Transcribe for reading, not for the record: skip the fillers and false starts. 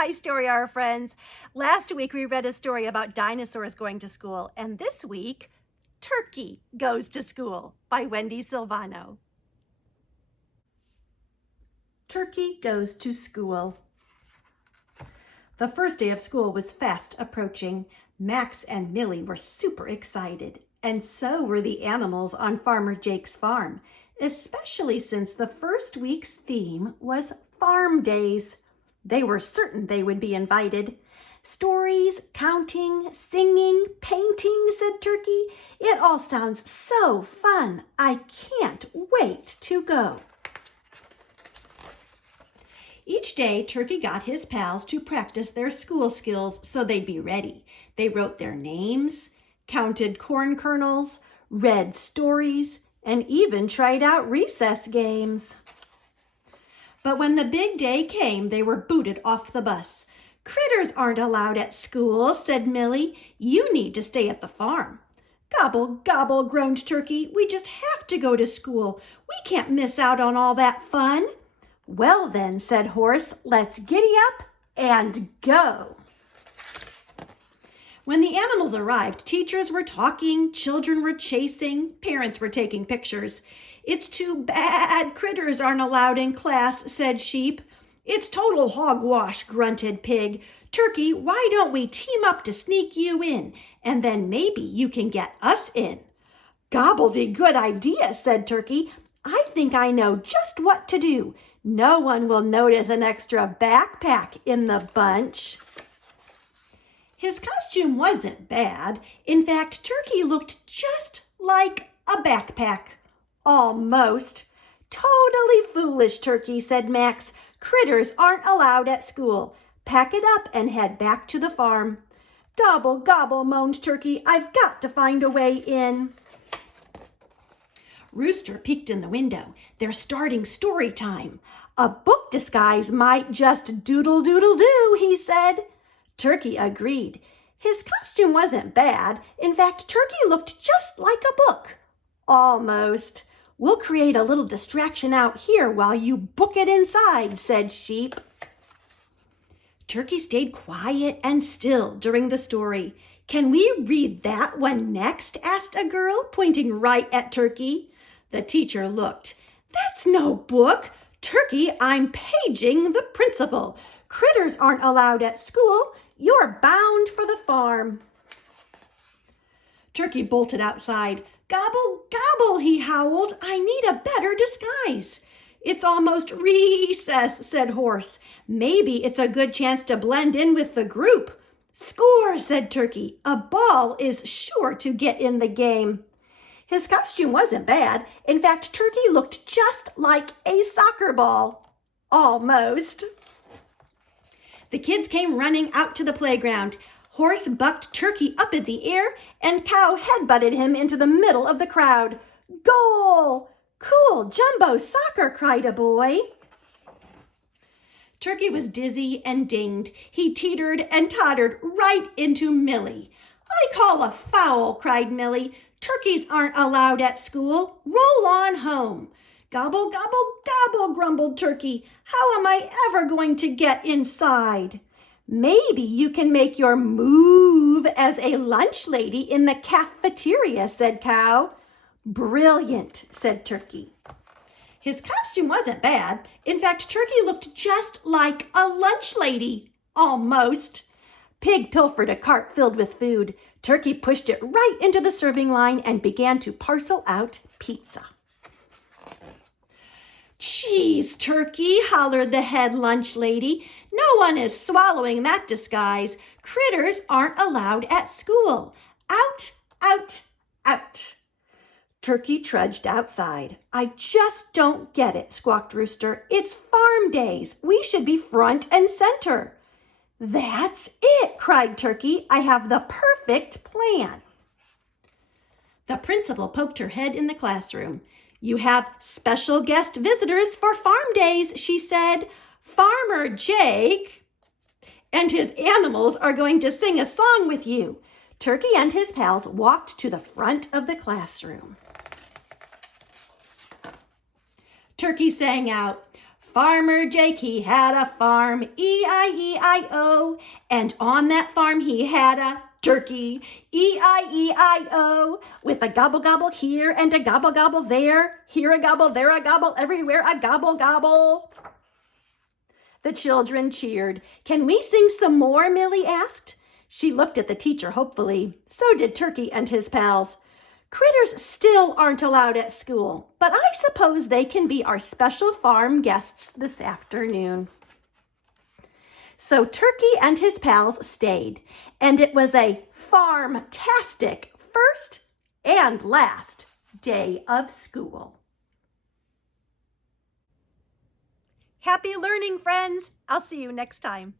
Hi, Story Hour friends. Last week we read a story about dinosaurs going to school, and this week, Turkey Goes to School by Wendy Silvano. Turkey Goes to School. The first day of school was fast approaching. Max and Millie were super excited, and so were the animals on Farmer Jake's farm, especially since the first week's theme was Farm Days. They were certain they would be invited. Stories, counting, singing, painting, said Turkey. It all sounds so fun. I can't wait to go. Each day, Turkey got his pals to practice their school skills so they'd be ready. They wrote their names, counted corn kernels, read stories, and even tried out recess games. But when the big day came, they were booted off the bus. "Critters aren't allowed at school," said Millie. "You need to stay at the farm." "Gobble, gobble," groaned Turkey. "We just have to go to school. We can't miss out on all that fun." "Well then," said Horse, "let's giddy up and go." When the animals arrived, teachers were talking, children were chasing, parents were taking pictures. "It's too bad critters aren't allowed in class," said Sheep. "It's total hogwash," grunted Pig. "Turkey, why don't we team up to sneak you in, and then maybe you can get us in?" "Gobbledy-good idea," said Turkey. "I think I know just what to do. No one will notice an extra backpack in the bunch." His costume wasn't bad. In fact, Turkey looked just like a backpack. Almost. "Totally foolish, Turkey," said Max. "Critters aren't allowed at school. Pack it up and head back to the farm." "Gobble, gobble," moaned Turkey. "I've got to find a way in." Rooster peeked in the window. "They're starting story time. A book disguise might just doodle-doodle-do," he said. Turkey agreed. His costume wasn't bad. In fact, Turkey looked just like a book. Almost. "We'll create a little distraction out here while you book it inside," said Sheep. Turkey stayed quiet and still during the story. "Can we read that one next?" asked a girl, pointing right at Turkey. The teacher looked. "That's no book. Turkey, I'm paging the principal. Critters aren't allowed at school. You're bound for the farm." Turkey bolted outside. "Gobble, gobble," he howled. "I need a better disguise." "It's almost recess," said Horse. "Maybe it's a good chance to blend in with the group." "Score," said Turkey. "A ball is sure to get in the game." His costume wasn't bad. In fact, Turkey looked just like a soccer ball. Almost. The kids came running out to the playground. Horse bucked Turkey up in the air, and Cow headbutted him into the middle of the crowd. "Goal! Cool jumbo soccer!" cried a boy. Turkey was dizzy and dinged. He teetered and tottered right into Millie. "I call a foul!" cried Millie. "Turkeys aren't allowed at school. Roll on home." "Gobble, gobble, gobble," grumbled Turkey. "How am I ever going to get inside?" "Maybe you can make your move as a lunch lady in the cafeteria," said Cow. "Brilliant," said Turkey. His costume wasn't bad. In fact, Turkey looked just like a lunch lady. Almost. Pig pilfered a cart filled with food. Turkey pushed it right into the serving line and began to parcel out pizza. "Cheese, Turkey," hollered the head lunch lady. "No one is swallowing that disguise. Critters aren't allowed at school. Out, out, out." Turkey trudged outside. "I just don't get it," squawked Rooster. "It's farm days. We should be front and center." "That's it," cried Turkey. "I have the perfect plan." The principal poked her head in the classroom. "You have special guest visitors for farm days," she said. "Farmer Jake and his animals are going to sing a song with you." Turkey and his pals walked to the front of the classroom. Turkey sang out, Farmer Jake, he had a farm, E-I-E-I-O, and on that farm he had a turkey, E-I-E-I-O, with a gobble gobble here and a gobble gobble there, here a gobble, there a gobble, everywhere a gobble gobble. The children cheered. Can we sing some more? Millie asked. She looked at the teacher hopefully. So did Turkey and his pals. Critters still aren't allowed at school, but I suppose they can be our special farm guests this afternoon. So Turkey and his pals stayed, and it was a farm-tastic first and last day of school. Happy learning, friends! I'll see you next time.